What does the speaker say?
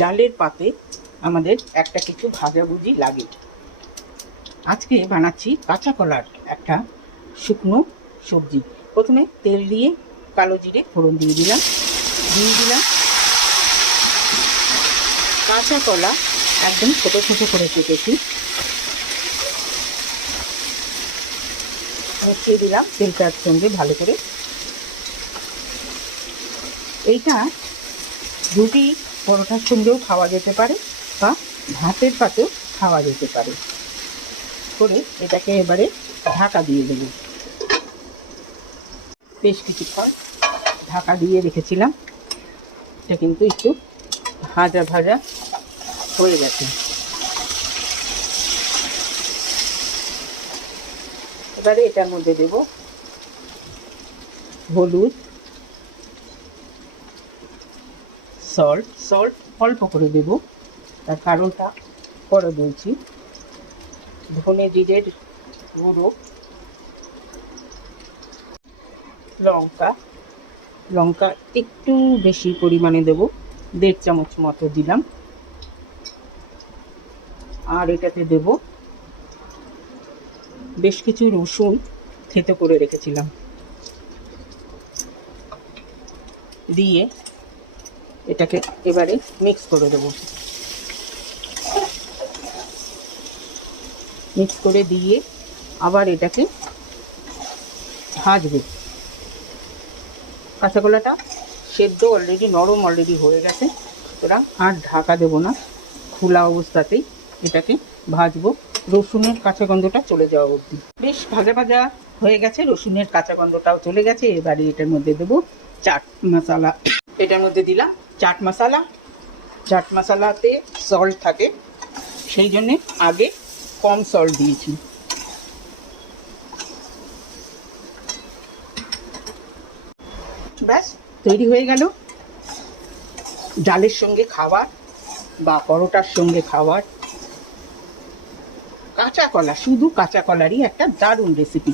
জালের পাতে আমাদের একটা কিছু ভাজাভুজি লাগে। আজকে বানাচ্ছি কাঁচা কলার একটা শুকনো সবজি। প্রথমে তেল দিয়ে কালো জিরে ফোড়ন দিয়ে দিলাম দিয়ে দিলাম কাঁচা কলা একদম ছোটো ছোটো করে কেটেছি। মিশিয়ে দিলাম তেলটার সঙ্গে ভালো করে। এইটা রুটি পরোটার সঙ্গেও খাওয়া যেতে পারে বা ভাতের পাতেও খাওয়া যেতে পারে। করে এটাকে এবারে ঢাকা দিয়ে দেবো। বেশ কিছুক্ষণ ঢাকা দিয়ে রেখেছিলাম। এটা কিন্তু একটু ভাজা ভাজা হয়ে গেছে। এবারে এটার মধ্যে দেব হলুদ সল্ট সল্ট অল্প করে দেব। তার কারণটা পরে বলছি। ধনে জিরের গুঁড়ো। লঙ্কা। লঙ্কা একটু বেশি পরিমাণে দেব। দেড় চামচ মতো দিলাম। আর এটাতে দেব বেশ কিছু রসুন থেতো করে রেখেছিলাম। দিয়ে এটাকে এবারে মিক্স করে দেবো। মিক্স করে দিয়ে আবার এটাকে ভাজবে। কাঁচা কলাটা সেদ্ধ অলরেডি নরম অলরেডি হয়ে গেছে। সুতরাং আর ঢাকা দেবো না। খোলা অবস্থাতেই এটাকে ভাজবো। রসুনের কাঁচা গন্ধটা চলে যাওয়া অবধি। বেশ ভাজা ভাজা হয়ে গেছে। রসুনের কাঁচা গন্ধটাও চলে গেছে। এবারে এটার মধ্যে দেবো চাট মশলা। এটার মধ্যে দিলাম চাট মশলা, চাট মশলাতে সল্ট থাকে। সেই জন্যে আগে কম সল্ট দিয়েছি। ব্যাস, তৈরি হয়ে গেল। ডালের সঙ্গে খাবার বা পরোটার সঙ্গে খাবার কাঁচা কলা, শুধু কাঁচা কলারই একটা দারুণ রেসিপি